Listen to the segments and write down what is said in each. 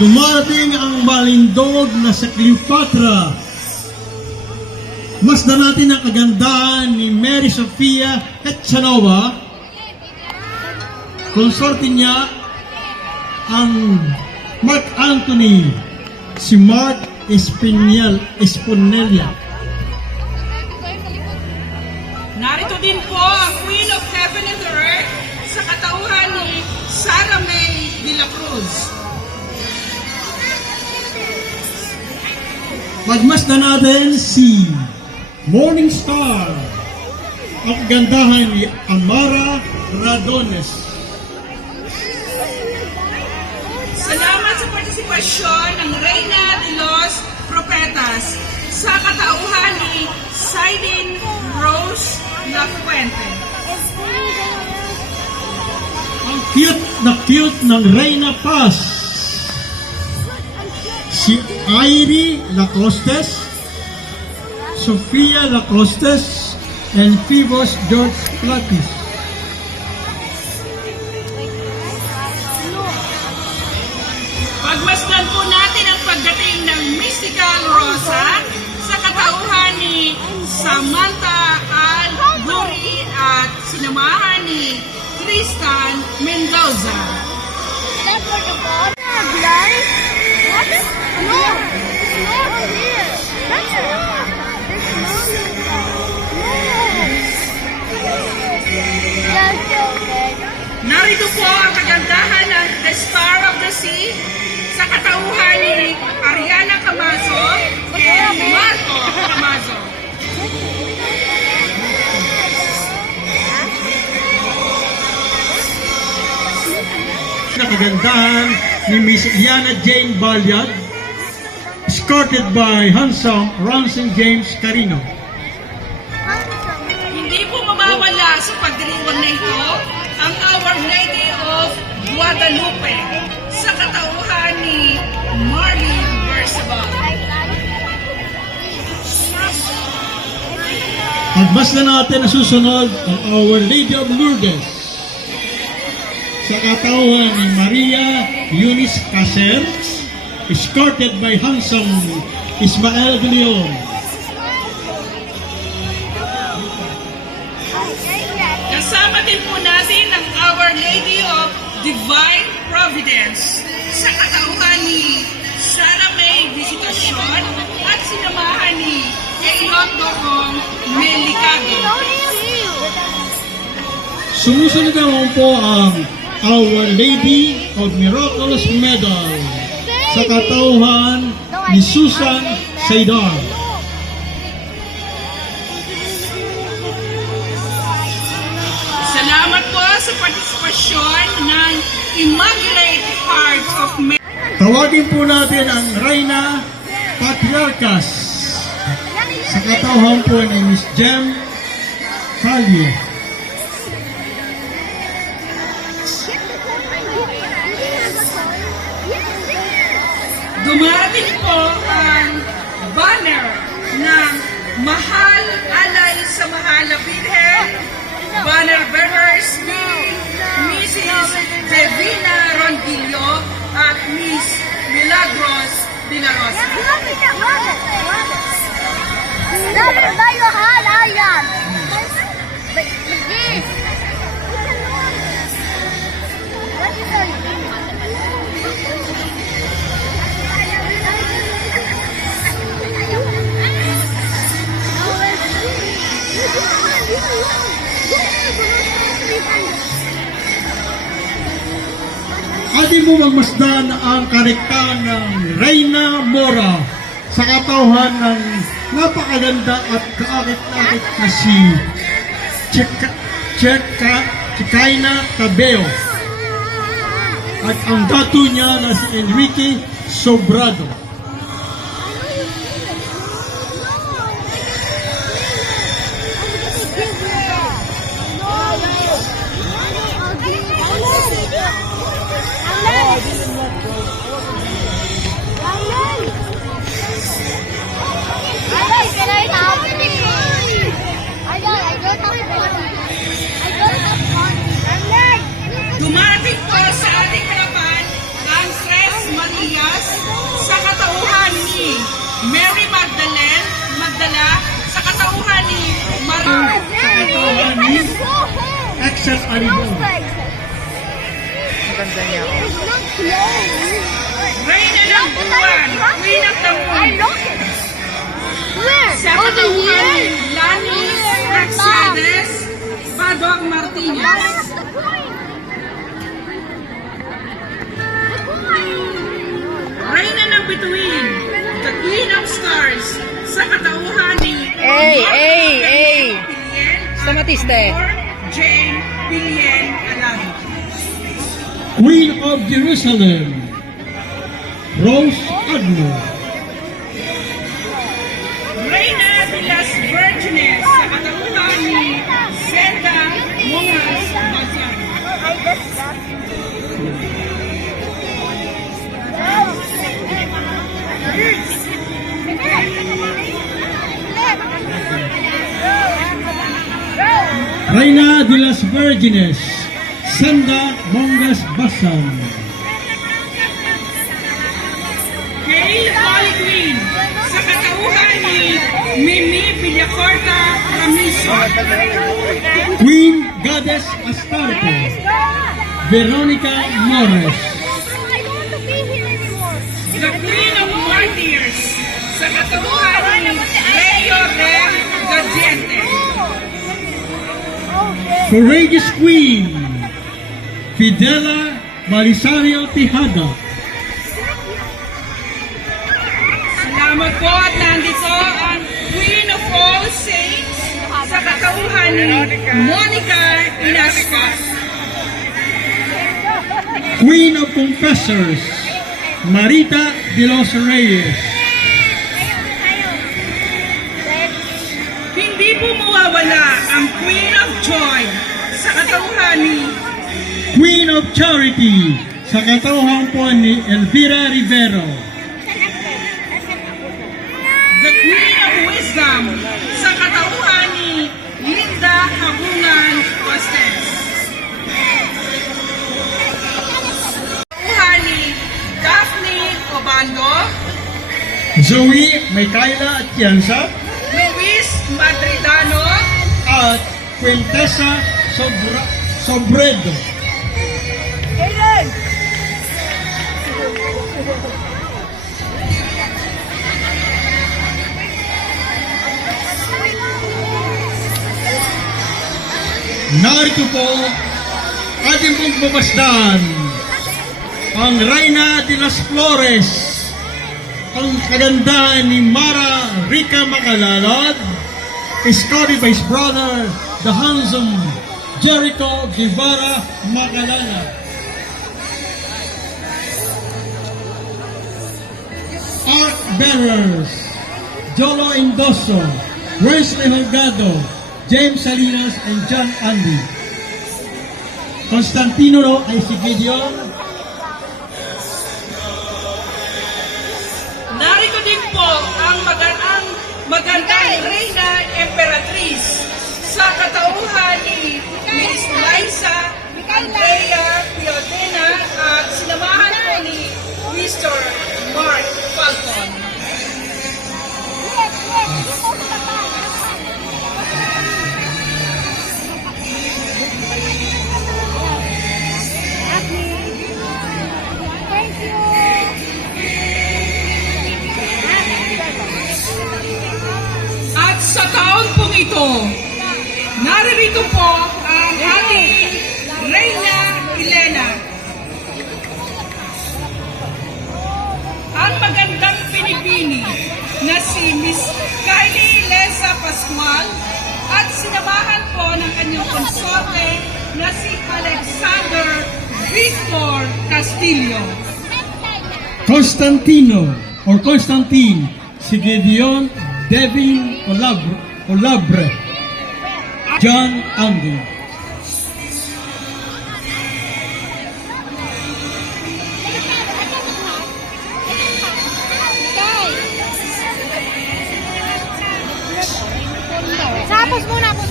Dumarating ang malindog na sa Cleopatra. Masdan natin ang kagandahan ni Mary Sofia Petchanova. Konsorte niya ang Mark Antony, si Mark Esponella. Narito din po ang Queen of Heaven and Earth sa katauhan ni Sarah May de la Cruz. Pagmasdan natin si Morning Star, ang kagandahan ni Amara Radones. Salamat sa partisipasyon ng Reyna de los Profetas sa katauhan ni Saidin Rose Lafuente. Ang cute ng Reyna Paz, si Irie Lacostes, Sofia Lacostes, and Phoebus George Platis. Pagmasdan po natin ang pagdating ng Mystical Rosa sa katauhan ni Samantha Al-Guri at sinamahan ni Tristan Mendoza. That's like a ball. Blind? What? No. It's not here. That's wrong. It's not. No. That's okay. Narito po ang kagandahan ng The Star of the Sea sa katauhan ni Ariana Camazo and Marco Camazo. Kagandahan ni Miss Iana Jane Balyad, escorted by handsome Ransom James Carino. Hindi po mawawala sa pagdiriwang na ito ang Our Lady of Guadalupe sa katauhan ni Marlene Bersabal. Pagbasdan natin na susunod ang Our Lady of Lourdes sa katauhan ni Maria Eunice Caser, escorted by handsome Ismael de Leon. Kasama din po natin ang Our Lady of Divine Providence sa katauhan ni Sarah May Visitacion at sinamahan ni Eilon Dorong Melicado. Sumusunod naman po ang Our Lady of Miraculous Medal sa katauhan ni Susan Saidar. Salamat po sa partisipasyon ng Immaculate Heart of Mary. Tawagin po natin ang Reyna Patriarchas sa katauhan po ni Miss Jem Calio. Dumarating po ang banner ng Mahal Alay sa Mahal na Birhen. Banner bearers ni Mrs. Devina Rondillo at Miss Milagros de la Rosa. Dapat tayo halayan. This. What is our Atin mo magmasdan ang karektahan ng Reyna Mora sa katauhan ng napakaganda at kaakit-akit na si Chikaina Cabello at ang dato niya na si Enrique Sobrado. Dumarating po sa ating harapan ang Tres Marias Alibong. Ang ganda niya. Oh. It's not close. Reyna ng Buwan, Queen of the I Moon. look it. Where? Sa Over katauhan ni here? Lanis Mercedes Padog Martinez. That's the coin. The coin. Reyna ng Bituin, the Queen of Stars. Sa katauhan ni Ay! Pilien Sa Matiste. or Jane Pilien Alado. Queen of Jerusalem, Rose Adler. Reyna de las Virgines sa katauhan ni Zenda Mongas Bazan. I guess that. Reina de las Virgines, Senda Mongas Basan. Kay Holy Queen sa katauhan ni Mimi Villacorta Ramizo. Queen Goddess Astarte, Veronica Mores. I don't want to be here anymore. The Queen of Martyrs sa katauhan ni Leo Rem Gadiente. Courageous Queen, Fidela Balisario Tejada. Salamat po at nandito ang Queen of All Saints sa katauhan ni Monica Inascos. Queen of Confessors, Marita de los Reyes. Hindi po mawawala ang Queen of Joy sa katauhan ni Queen of Charity, sa katauhan po ni Elvira Rivero. The Queen of Wisdom sa katauhan ni Linda Habungan Costes. Katauhan ni Daphne Obando, Zoe Micaela Atienza Luis Madridano, at Quintessa Sobredo. Aiden! Narito po ating pong babasdan ang Reina de las Flores, ang kagandahan ni Mara Rica Macalalad, escorted by his brother, the handsome Jericho Guevara Macalala. Ark bearers, Jolo Indoso, Wesley Holgado, James Salinas, and John Andy. Constantino ay si Gideon. narito din po ang magandang Reyna Emperatriz sa katauhan ni Miss Liza Andrea Piodena at sinamahan po ni Mr. Mark Falcon. Thank you. At sa taon pong ito, naririto po ang ating Reyna Elena. Ang magandang pinipini na si Miss Kylie Lesa Pascual at sinamahan po ng kanyang konsorte na si Alexander Victor Castillo. Constantino or Constantine, si Gideon Devin Olabre, John Andy. Tapos muna po.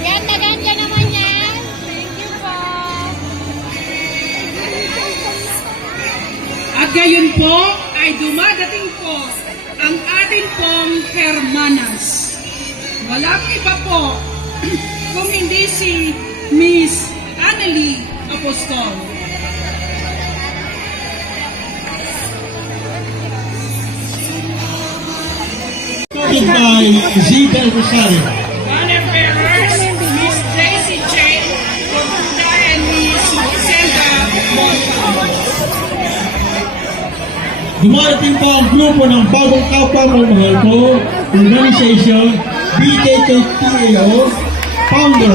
Ganda naman yan. Thank you po. po ay dumadating po ang ating pong hermanas. Walang iba po kung hindi si Miss Annalie Apostol. Escorted by Zita Rosario. Honor bearers, Miss Daisy J. Robuda and Miss Senda Monta. Dumarating pa ang grupo ng Bagong Kapwa Mamahal Ko Organization, BKKPAO, Founder,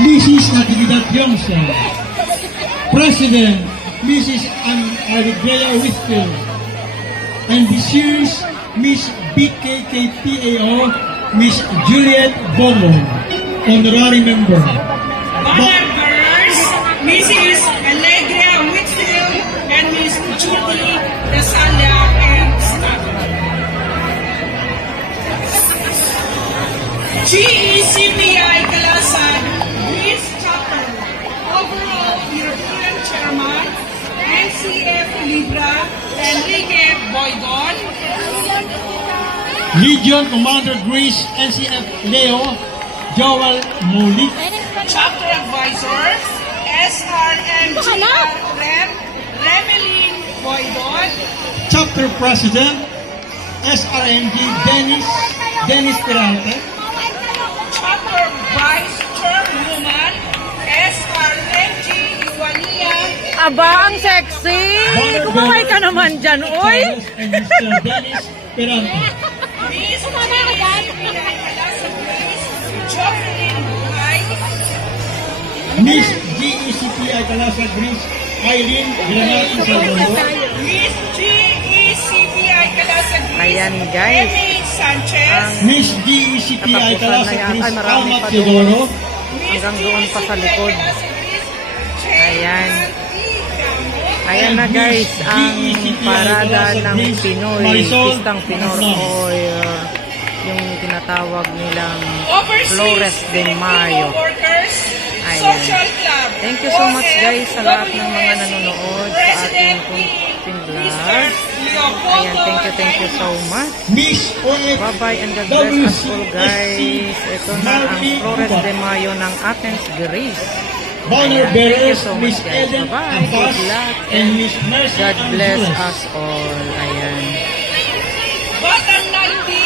Mrs. Natividad Johnson, President, Mrs. Alegria Whitfield, and this year's Miss BKKPAO, Miss Juliet Bomo, Honorary Member. Honor bearers, Mrs. Alegria Whitfield and Miss Judy Dasalia and staff. GECPI Calasan, Miss Chapter, Overall European Chairman, NCF Libra, Enrique Boydon, Legion Commander Grace NCF Leo, Joel Molik, Chapter Advisor, SRMGR Rep, Remeline Boydon, Chapter President, SRMG Dennis Peralta, Chapter Vice Chairwoman, SRMG Iwania, Aba, ang sexy! Kumaway ka naman dyan, oy! and Mr. Dennis Peralta. Miss GECPI Calasan Grace, Jocelyn Buhay, Miss GECPI Calasa Greece, Irene Granati Salvador, Miss GECPI Calasan Grace, Ayan, guys. Emmy Sanchez, Miss GECPI Katapusan Calasa na yan. Greece, Ay, marami Alma pa doon. Teodoro, Miss Hanggang doon pa sa likod. Ayan. Ayan. Ayan na guys, ang parada ng Pinoy, Pistang Pinoy, yung tinatawag nilang Flores de Mayo. Ayan. Social Club. Thank you so much guys sa lahat ng mga nanonood sa ating kunting vlog. Ayan, thank you so much. Miss OF, Bye-bye and God bless us all guys. Ito na ang Flores de Mayo ng Athens, Greece. Honor Ayan, thank you Bearers, so Miss much guys. Eden Bye-bye. Abbas, Good luck and Miss Mercy God bless Angeles. us all. Ayan. Batang Naldi